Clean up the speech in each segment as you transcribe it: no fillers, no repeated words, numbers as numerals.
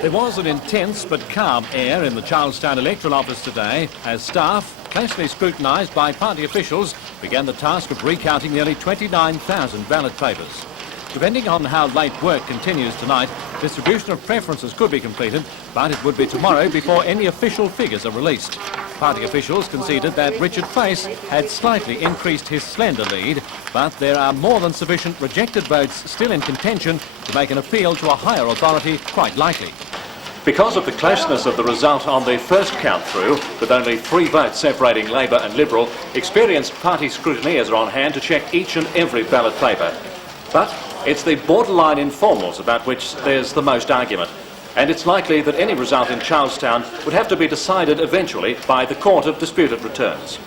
There was an intense but calm air in the Charlestown electoral office today as staff, closely scrutinised by party officials, began the task of recounting nearly 29,000 ballot papers. Depending on how late work continues tonight, distribution of preferences could be completed, but it would be tomorrow before any official figures are released. Party officials conceded that Richard Face had slightly increased his slender lead, but there are more than sufficient rejected votes still in contention to make an appeal to a higher authority quite likely. Because of the closeness of the result on the first count-through, with only 3 votes separating Labor and Liberal, experienced party scrutineers are on hand to check each and every ballot paper. But it's the borderline informals about which there's the most argument, and it's likely that any result in Charlestown would have to be decided eventually by the Court of Disputed Returns.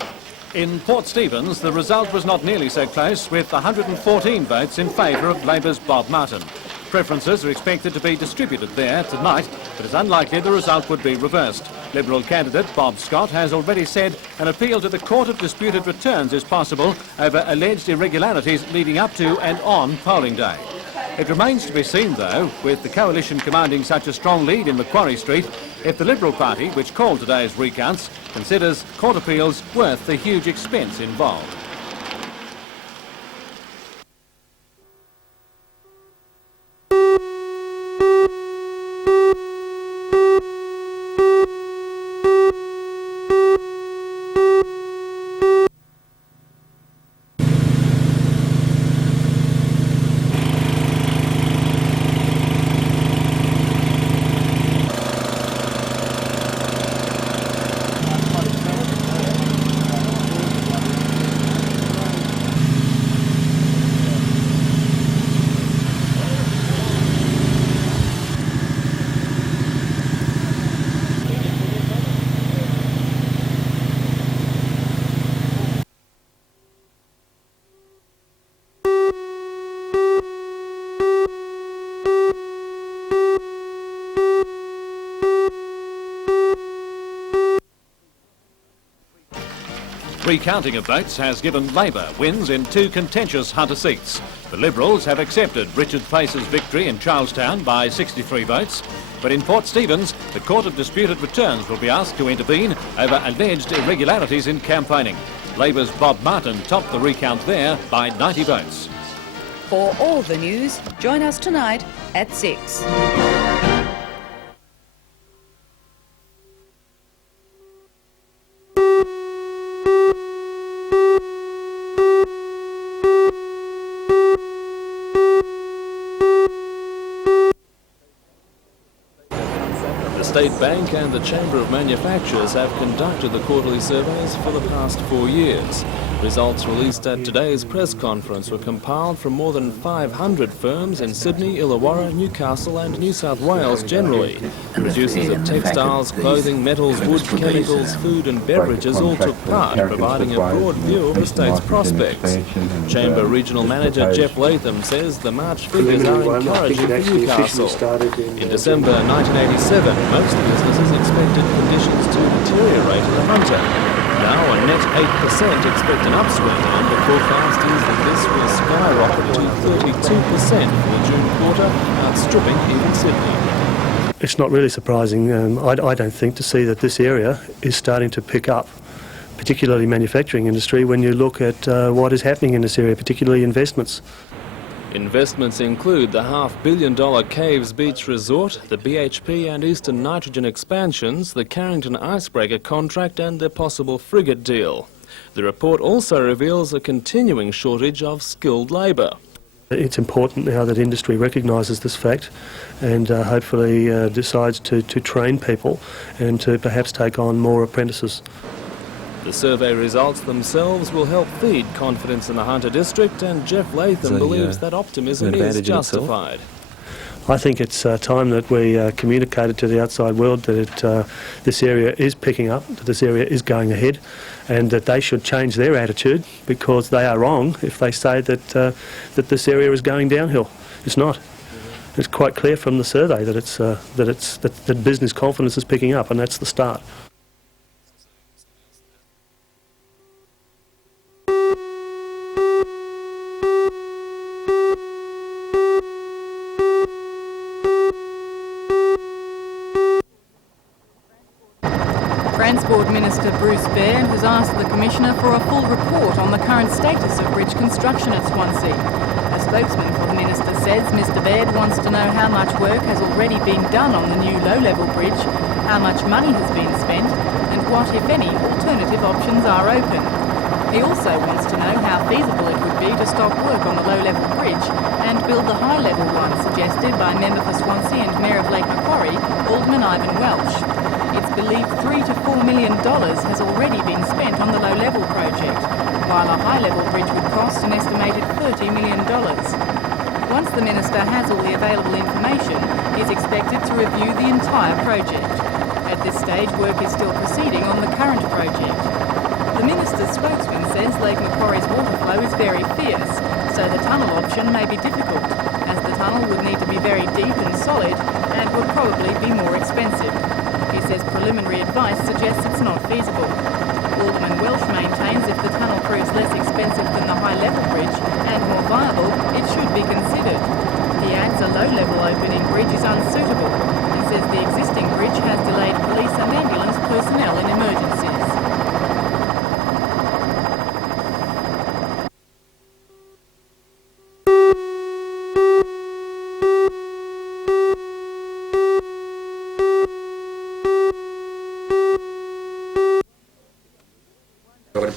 In Port Stephens, the result was not nearly so close, with 114 votes in favour of Labor's Bob Martin. Preferences are expected to be distributed there tonight, but it's unlikely the result would be reversed. Liberal candidate Bob Scott has already said an appeal to the Court of Disputed Returns is possible over alleged irregularities leading up to and on polling day. It remains to be seen, though, with the coalition commanding such a strong lead in Macquarie Street, if the Liberal Party, which called today's recounts, considers court appeals worth the huge expense involved. Recounting of votes has given Labor wins in 2 contentious Hunter seats. The Liberals have accepted Richard Face's victory in Charlestown by 63 votes, but in Port Stephens, the Court of Disputed Returns will be asked to intervene over alleged irregularities in campaigning. Labor's Bob Martin topped the recount there by 90 votes. For all the news, join us tonight at 6. The State Bank and the Chamber of Manufacturers have conducted the quarterly surveys for the past 4 years. Results released at today's press conference were compiled from more than 500 firms in Sydney, Illawarra, Newcastle and New South Wales generally. Producers of textiles, clothing, metals, wood, chemicals, food and beverages all took part, providing a broad view of the state's prospects. Chamber Regional Manager Jeff Latham says the March figures are encouraging for Newcastle. In December 1987, most businesses expected conditions to deteriorate in the Hunter. Now a net 8% expect an upswing, and the forecast is that this will skyrocket to 32% for the June quarter, outstripping even Sydney. It's not really surprising, I don't think, to see that this area is starting to pick up, particularly manufacturing industry, when you look at what is happening in this area, particularly investments. Investments include the $500 million Caves Beach Resort, the BHP and Eastern Nitrogen expansions, the Carrington Icebreaker contract and the possible frigate deal. The report also reveals a continuing shortage of skilled labour. It's important now that industry recognises this fact and hopefully decides to train people and to perhaps take on more apprentices. The survey results themselves will help feed confidence in the Hunter district, and Jeff Latham believes that optimism is justified. I think it's time that we communicated to the outside world that this area is picking up, that this area is going ahead, and that they should change their attitude, because they are wrong if they say that that this area is going downhill. It's not. It's quite clear from the survey that that business confidence is picking up, and that's the start. Transport Minister Bruce Baird has asked the Commissioner for a full report on the current status of bridge construction at Swansea. A spokesman for the Minister says Mr Baird wants to know how much work has already been done on the new low-level bridge, how much money has been spent, and what, if any, alternative options are open. He also wants to know how feasible it would be to stop work on the low-level bridge and build the high-level one suggested by Member for Swansea and Mayor of Lake Macquarie, Alderman Ivan Welsh. It's believed $3 to $4 million has already been spent on the low-level project, while a high-level bridge would cost an estimated $30 million. Once the Minister has all the available information, he's expected to review the entire project. At this stage, work is still proceeding on the current project. The Minister's spokesman says Lake Macquarie's water flow is very fierce, so the tunnel option may be difficult, as the tunnel would need to be very deep and solid and would probably be more expensive. He says preliminary advice suggests it's not feasible. Alderman Welsh maintains if the tunnel proves less expensive than the high-level bridge and more viable, it should be considered. He adds a low-level opening bridge is unsuitable. He says the existing bridge has delayed police and ambulance personnel in emergencies.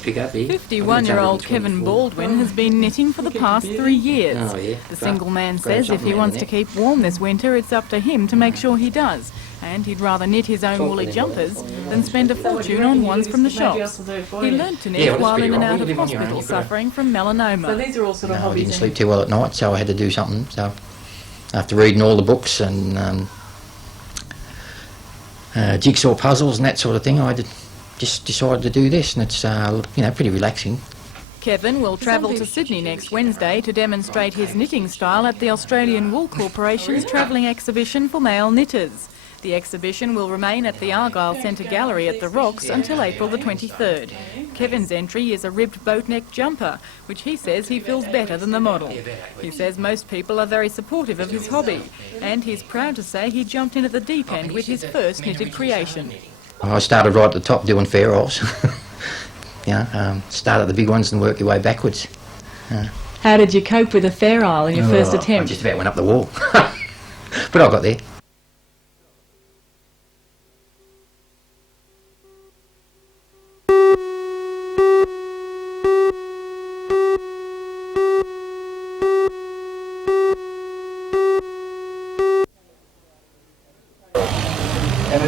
Pick up here. 51-year-old Kevin Baldwin has been knitting for the past 3 years. Oh, yeah. The single man says if he wants to keep warm this winter, it's up to him to make sure he does. And he'd rather knit his own woolly jumpers than spend a fortune on ones from the shops. He learnt to knit while in and out of hospital suffering from melanoma. So these are all sort of hobbies. I didn't sleep too well at night, so I had to do something. So after reading all the books and jigsaw puzzles and that sort of thing, I just decided to do this, and it's pretty relaxing. Kevin will travel to Sydney next Wednesday to demonstrate his knitting style at the Australian Wool Corporation's travelling exhibition for male knitters. The exhibition will remain at the Argyle Centre Gallery at the Rocks until April the 23rd. Kevin's entry is a ribbed boat-neck jumper, which he says he feels better than the model. He says most people are very supportive of his hobby, and he's proud to say he jumped in at the deep end with his first knitted creation. I started right at the top doing fair rolls. Start at the big ones and work your way backwards. How did you cope with a fair isle in your first attempt? I just about went up the wall. But I got there.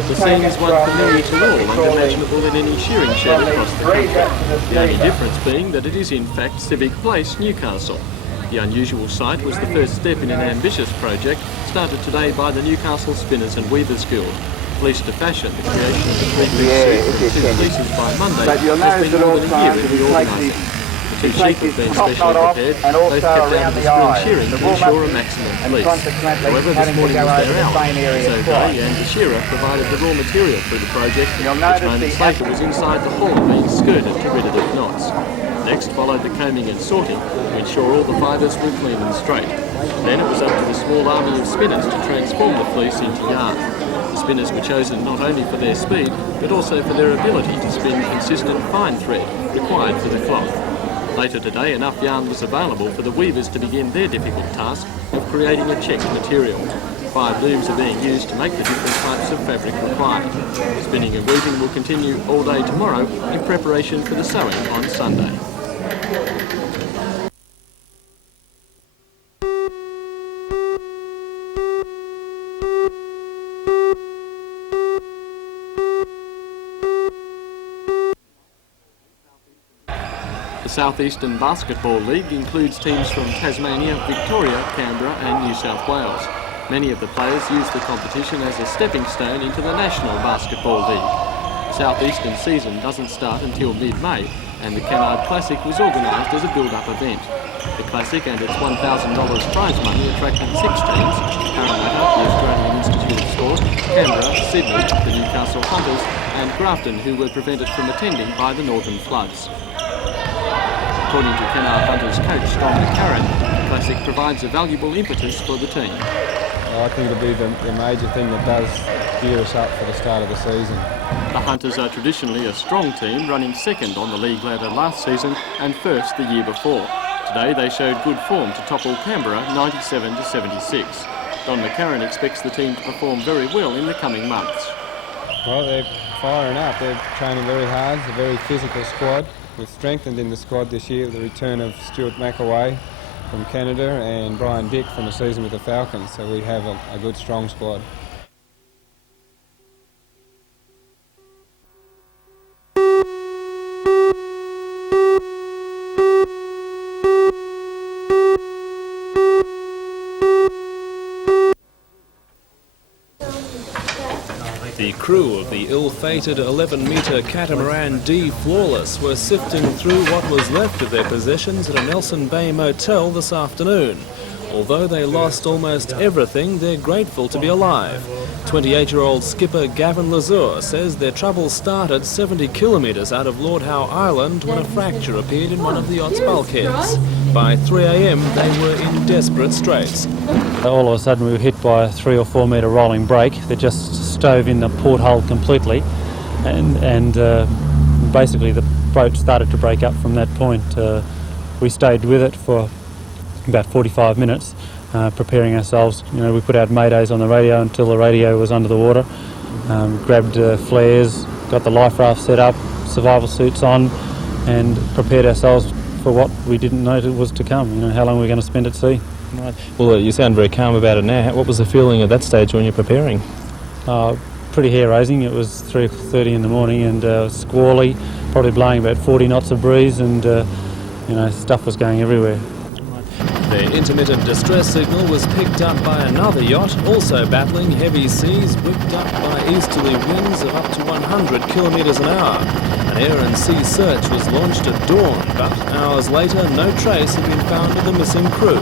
The scene is one familiar to all and imaginable in any shearing shed across the country. The only difference being that it is in fact Civic Place, Newcastle. The unusual site was the first step in an ambitious project started today by the Newcastle Spinners and Weavers Guild. Fleece to fashion, the creation of the three-piece suit from 2 fleeces by Monday has been more than a year in the organising. The 2 sheep have been specially prepared, both kept out of the spring shearing to ensure a maximum fleece. However, this morning was their hour, so they and the shearer provided the raw material for the project, which moments later was inside the hall being skirted to rid it of knots. Next followed the combing and sorting to ensure all the fibres were clean and straight. Then it was up to the small army of spinners to transform the fleece into yarn. The spinners were chosen not only for their speed, but also for their ability to spin consistent fine thread required for the cloth. Later today, enough yarn was available for the weavers to begin their difficult task of creating a checked material. 5 looms are being used to make the different types of fabric required. Spinning and weaving will continue all day tomorrow in preparation for the sewing on Sunday. The South Eastern Basketball League includes teams from Tasmania, Victoria, Canberra and New South Wales. Many of the players use the competition as a stepping stone into the National Basketball League. The South Eastern season doesn't start until mid-May, and the Kenai Classic was organised as a build-up event. The Classic and its $1,000 prize money attracted 6 teams: Parramatta, the Australian Institute of Sport, Canberra, Sydney, the Newcastle Hunters and Grafton, who were prevented from attending by the northern floods. According to Kenai Hunters coach Tom McCarran, the Classic provides a valuable impetus for the team. I think it'll be the major thing that does gear us up for the start of the season. The Hunters are traditionally a strong team, running second on the league ladder last season and first the year before. Today they showed good form to topple Canberra 97-76. Don McCarran expects the team to perform very well in the coming months. Well, they're firing up. They're training very hard. It's a very physical squad. We've strengthened in the squad this year with the return of Stuart McAway from Canada and Brian Dick from a season with the Falcons, so we have a good, strong squad. The crew of the ill-fated 11-metre Catamaran D Flawless were sifting through what was left of their possessions at a Nelson Bay motel this afternoon. Although they lost almost everything, they're grateful to be alive. 28-year-old skipper Gavin Lazur says their troubles started 70 kilometres out of Lord Howe Island when a fracture appeared in one of the yacht's bulkheads. By 3 a.m. they were in desperate straits. All of a sudden we were hit by a 3 or 4 metre rolling break that just stove in the porthole completely, and basically the boat started to break up from that point. We stayed with it for about 45 minutes, preparing ourselves. You know, we put out maydays on the radio until the radio was under the water, grabbed flares, got the life raft set up, survival suits on, and prepared ourselves for what we didn't know was to come. You know, how long we were going to spend at sea. Right. Well, you sound very calm about it now. What was the feeling at that stage when you're preparing? Pretty hair-raising. It was 3:30 in the morning and squally, probably blowing about 40 knots of breeze, and you know, stuff was going everywhere. Their intermittent distress signal was picked up by another yacht, also battling heavy seas, whipped up by easterly winds of up to 100 kilometres an hour. An air and sea search was launched at dawn, but hours later no trace had been found of the missing crew.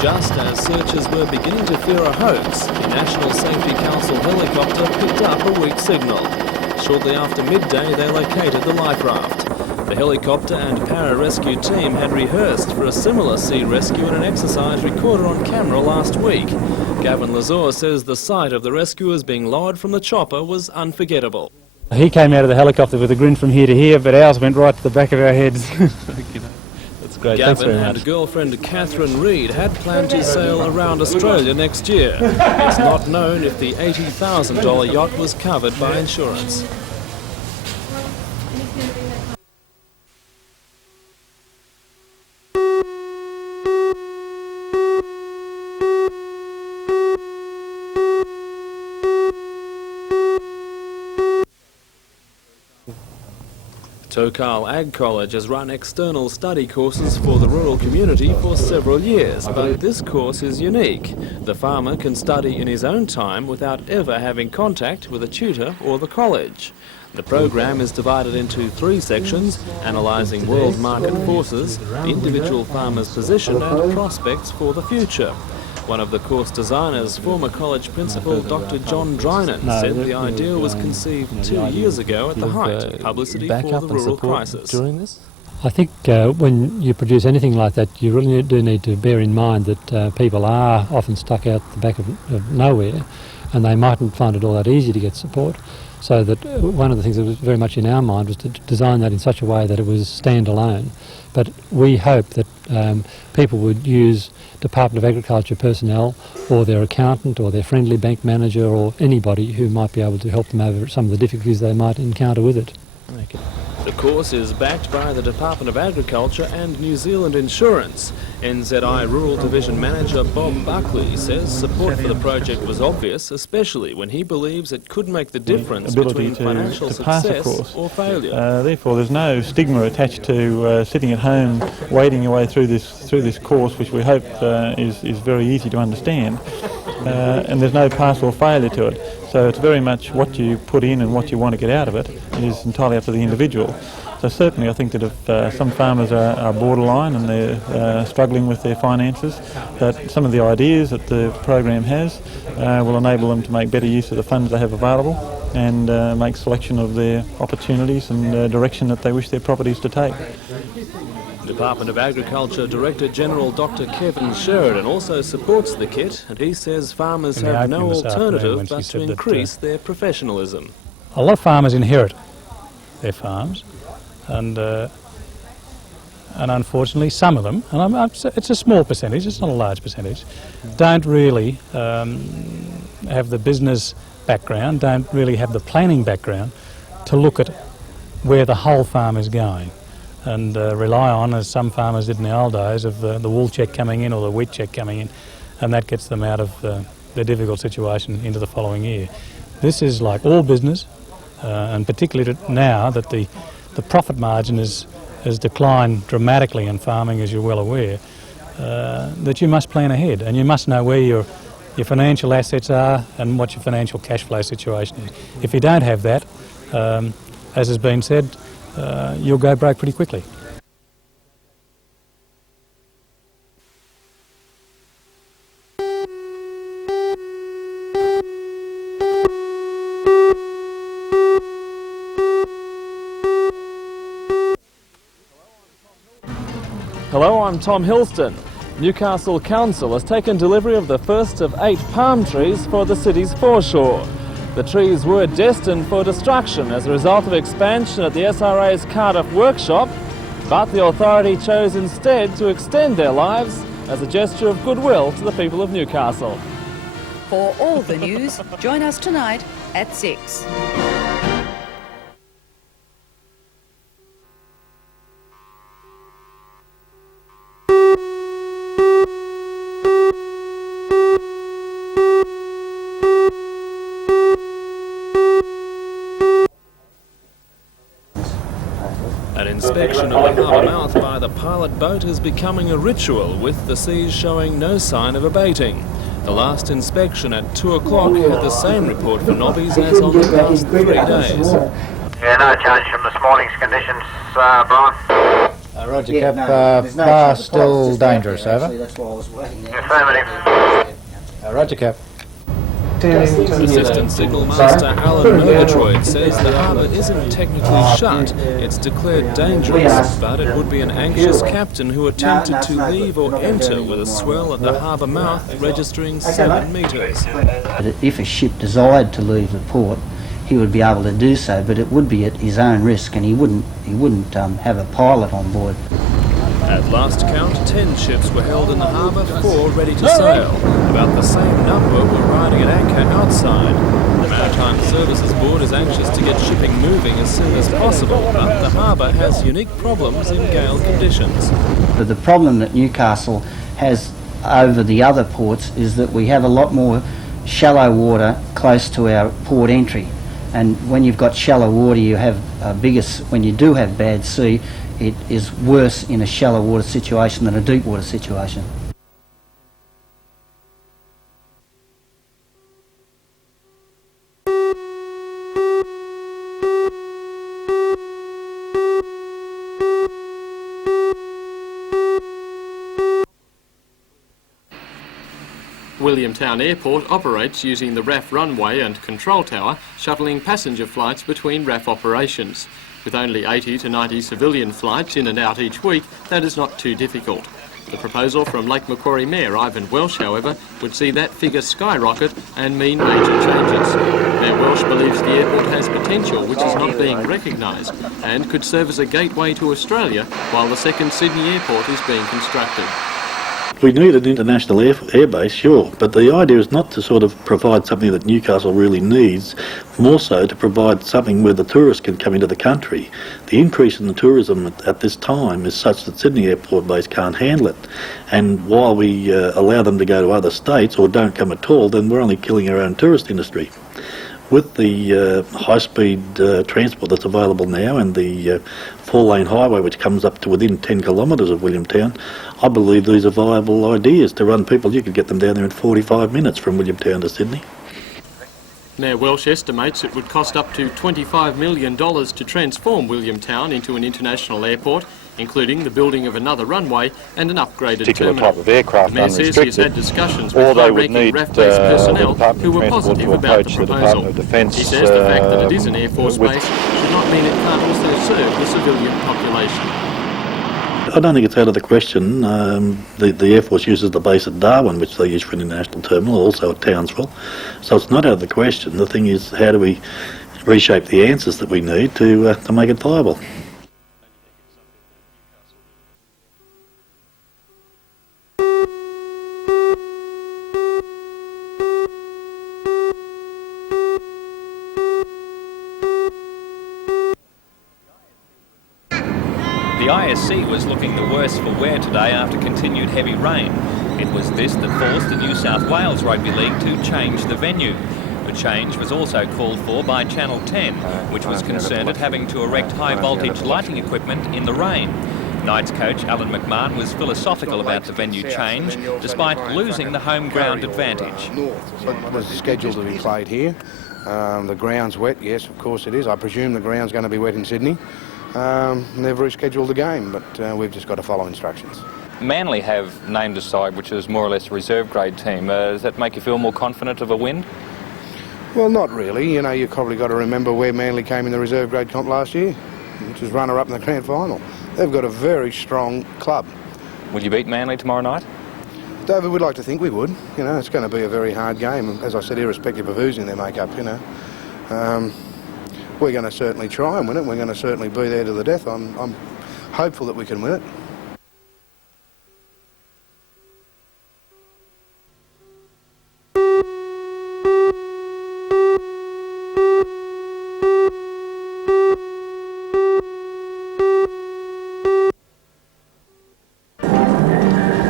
Just as searchers were beginning to fear a hoax, the National Safety Council helicopter picked up a weak signal. Shortly after midday they located the life raft. The helicopter and para-rescue team had rehearsed for a similar sea rescue in an exercise recorded on camera last week. Gavin Lazur says the sight of the rescuers being lowered from the chopper was unforgettable. He came out of the helicopter with a grin from here to here, but ours went right to the back of our heads. That's great. Gavin and girlfriend Catherine Reid had planned to sail around Australia next year. It's not known if the $80,000 yacht was covered by insurance. Tocal Ag College has run external study courses for the rural community for several years, but this course is unique. The farmer can study in his own time without ever having contact with a tutor or the college. The program is divided into 3 sections, analysing world market forces, the individual farmer's position and prospects for the future. One of the course designers, former college principal Dr. John Drinan, said the idea was conceived 2 years ago at the height of publicity for the rural crisis. During this? I think when you produce anything like that, you really do need to bear in mind that people are often stuck out the back of nowhere, and they mightn't find it all that easy to get support. So that one of the things that was very much in our mind was to design that in such a way that it was standalone. But we hope that people would use Department of Agriculture personnel or their accountant or their friendly bank manager or anybody who might be able to help them over some of the difficulties they might encounter with it. Okay. The course is backed by the Department of Agriculture and New Zealand Insurance. NZI Rural Division Manager Bob Buckley says support for the project was obvious, especially when he believes it could make the difference between financial success or failure. Therefore, there's no stigma attached to sitting at home, wading your way through this course, which we hope is very easy to understand. And there's no pass or failure to it. So it's very much what you put in and what you want to get out of it is entirely up to the individual. So certainly I think that if some farmers are borderline and they're struggling with their finances, that some of the ideas that the program has will enable them to make better use of the funds they have available and make selection of their opportunities and direction that they wish their properties to take. The Department of Agriculture Director General Dr Kevin Sheridan also supports the kit, and he says farmers have no alternative but to increase their professionalism. A lot of farmers inherit their farms, and unfortunately some of them, and it's a small percentage, it's not a large percentage, don't really have the business background, don't really have the planning background to look at where the whole farm is going, and rely on, as some farmers did in the old days, of the wool check coming in or the wheat check coming in, and that gets them out of their difficult situation into the following year. This is like all business, and particularly now that the profit margin has declined dramatically in farming, as you're well aware, that you must plan ahead, and you must know where your financial assets are and what your financial cash flow situation is. If you don't have that, as has been said, you'll go broke pretty quickly. Hello, I'm Tom Hilston. Newcastle Council has taken delivery of the first of 8 palm trees for the city's foreshore. The trees were destined for destruction as a result of expansion at the SRA's Cardiff workshop, but the authority chose instead to extend their lives as a gesture of goodwill to the people of Newcastle. For all the news, join us tonight at 6. An inspection of the harbour mouth by the pilot boat is becoming a ritual, with the seas showing no sign of abating. The last inspection at 2 o'clock had the same report for nobbies as on the past 3 days. Yeah, no change from this morning's conditions, Brian. Roger, Cap. Bar still dangerous, over. Affirmative. Roger, Cap. Assistant Signal Master Alan Murgatroyd says the harbour isn't technically shut, it's declared dangerous, but it would be an anxious captain who attempted to leave or enter with a swell at the harbour mouth registering 7 metres. If a ship desired to leave the port, he would be able to do so, but it would be at his own risk, and he wouldn't have a pilot on board. At last count, 10 ships were held in the harbour, 4 ready to sail. About the same number were riding at anchor outside. The Maritime Services Board is anxious to get shipping moving as soon as possible, but the harbour has unique problems in gale conditions. But the problem that Newcastle has over the other ports is that we have a lot more shallow water close to our port entry. And when you've got shallow water, you have when you do have bad sea, it is worse in a shallow water situation than a deep water situation. Williamtown Airport operates using the RAF runway and control tower, shuttling passenger flights between RAF operations. With only 80 to 90 civilian flights in and out each week, that is not too difficult. The proposal from Lake Macquarie Mayor Ivan Welsh, however, would see that figure skyrocket and mean major changes. Mayor Welsh believes the airport has potential which is not being recognised and could serve as a gateway to Australia while the second Sydney airport is being constructed. We need an international airbase, sure, but the idea is not to sort of provide something that Newcastle really needs, more so to provide something where the tourists can come into the country. The increase in the tourism at this time is such that Sydney Airport base can't handle it, and while we allow them to go to other states or don't come at all, then we're only killing our own tourist industry. With the high-speed transport that's available now and the 4-lane highway which comes up to within 10 kilometres of Williamtown, I believe these are viable ideas to run people. You could get them down there in 45 minutes from Williamtown to Sydney. Mayor Welsh estimates it would cost up to $25 million to transform Williamtown into an international airport, including the building of another runway and an upgraded terminal. Type of aircraft the Mayor says he's had discussions with high-ranking RAF-based personnel who were positive about the proposal. He says the fact that it is an Air Force base should not mean it can't also serve the civilian population. I don't think it's out of the question. The Air Force uses the base at Darwin, which they use for an international terminal, also at Townsville. So it's not out of the question. The thing is, how do we reshape the answers that we need to make it viable? The ISC was looking the worse for wear today after continued heavy rain. It was this that forced the New South Wales Rugby League to change the venue. The change was also called for by Channel 10, which was concerned at having to erect high-voltage lighting equipment in the rain. Knights coach Alan McMahon was philosophical about the venue change, despite losing the home ground advantage. It was scheduled to be played here. The ground's wet, yes, of course it is. I presume the ground's going to be wet in Sydney. They've rescheduled the game, but we've just got to follow instructions. Manly have named a side which is more or less a reserve grade team. Does that make you feel more confident of a win? Well, not really. You know, you've probably got to remember where Manly came in the reserve grade comp last year, which was runner-up in the grand final. They've got a very strong club. Will you beat Manly tomorrow night? David, we'd like to think we would. You know, it's going to be a very hard game, as I said, irrespective of who's in their makeup, you know. We're going to certainly try and win it. We're going to certainly be there to the death. I'm hopeful that we can win it.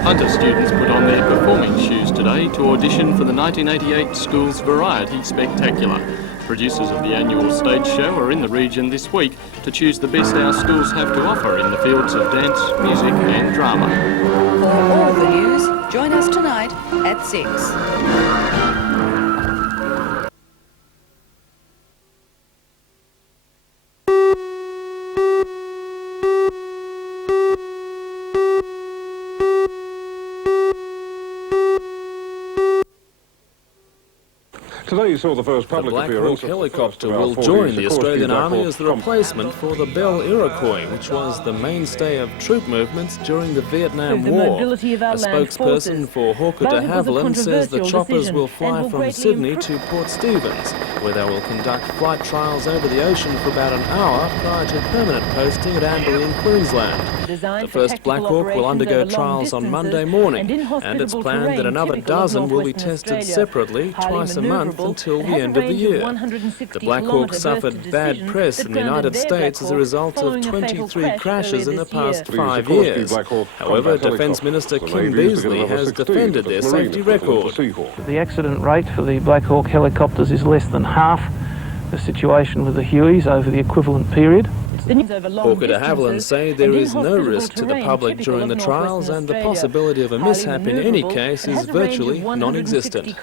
Hunter students put on their performing shoes today to audition for the 1988 Schools Variety Spectacular. Producers of the annual stage show are in the region this week to choose the best our schools have to offer in the fields of dance, music and drama. For all the news, join us tonight at 6. Today you saw the first The public Black appearance Hawk of helicopter the will first join the Sikorsky Australian Black Army Hawk as the replacement for the Bell Iroquois, which was the mainstay of troop movements during the Vietnam The War. mobility of our A land spokesperson forces. for Hawker Though de it was a Havilland says the controversial choppers decision will fly and will from greatly Sydney improve- to Port Stephens, where they will conduct flight trials over the ocean for about an hour prior to permanent posting at Amberley in Queensland. Designed The for first tactical Black Hawk will operations undergo over long trials on distances Monday morning, and and it's inhospitable planned that terrain another typical of dozen will be northwestern tested Australia. separately Highly twice a month manoeuvrable, until it the has end a of the range year. 160 The Black Hawk kilometre suffered versus bad decision press that in the grounded United their States Black as a Hawk result of following a fatal 23 crash crashes in earlier the this past year. 5 Sikorsky years. Black Hawk However, combat Defence helicopter. Minister The Kim Navy is Beazley level has 16, defended the their Marines safety equivalent record. to Seahawk. The accident rate for the Black Hawk helicopters is less than half the situation with the Hueys over the equivalent period. Hawker de Havilland say there is no risk to the public during the trials, and the possibility of a mishap in any case is virtually non-existent.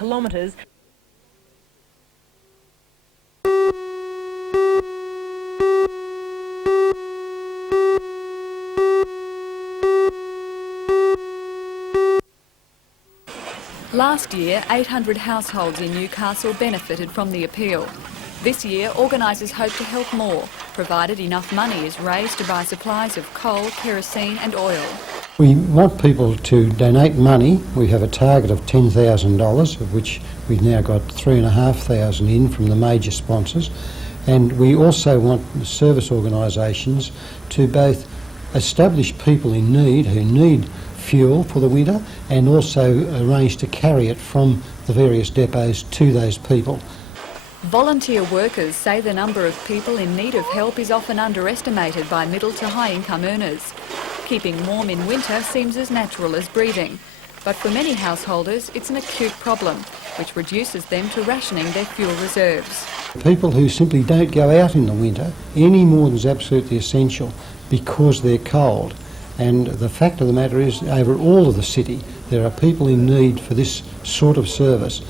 Last year, 800 households in Newcastle benefited from the appeal. This year, organisers hope to help more, provided enough money is raised to buy supplies of coal, kerosene and oil. We want people to donate money. We have a target of $10,000, of which we've now got $3,500 in from the major sponsors. And we also want the service organisations to both establish people in need who need fuel for the winter and also arrange to carry it from the various depots to those people. Volunteer workers say the number of people in need of help is often underestimated by middle to high income earners. Keeping warm in winter seems as natural as breathing, but for many householders it's an acute problem, which reduces them to rationing their fuel reserves. People who simply don't go out in the winter any more than is absolutely essential because they're cold. And the fact of the matter is, over all of the city, there are people in need for this sort of service.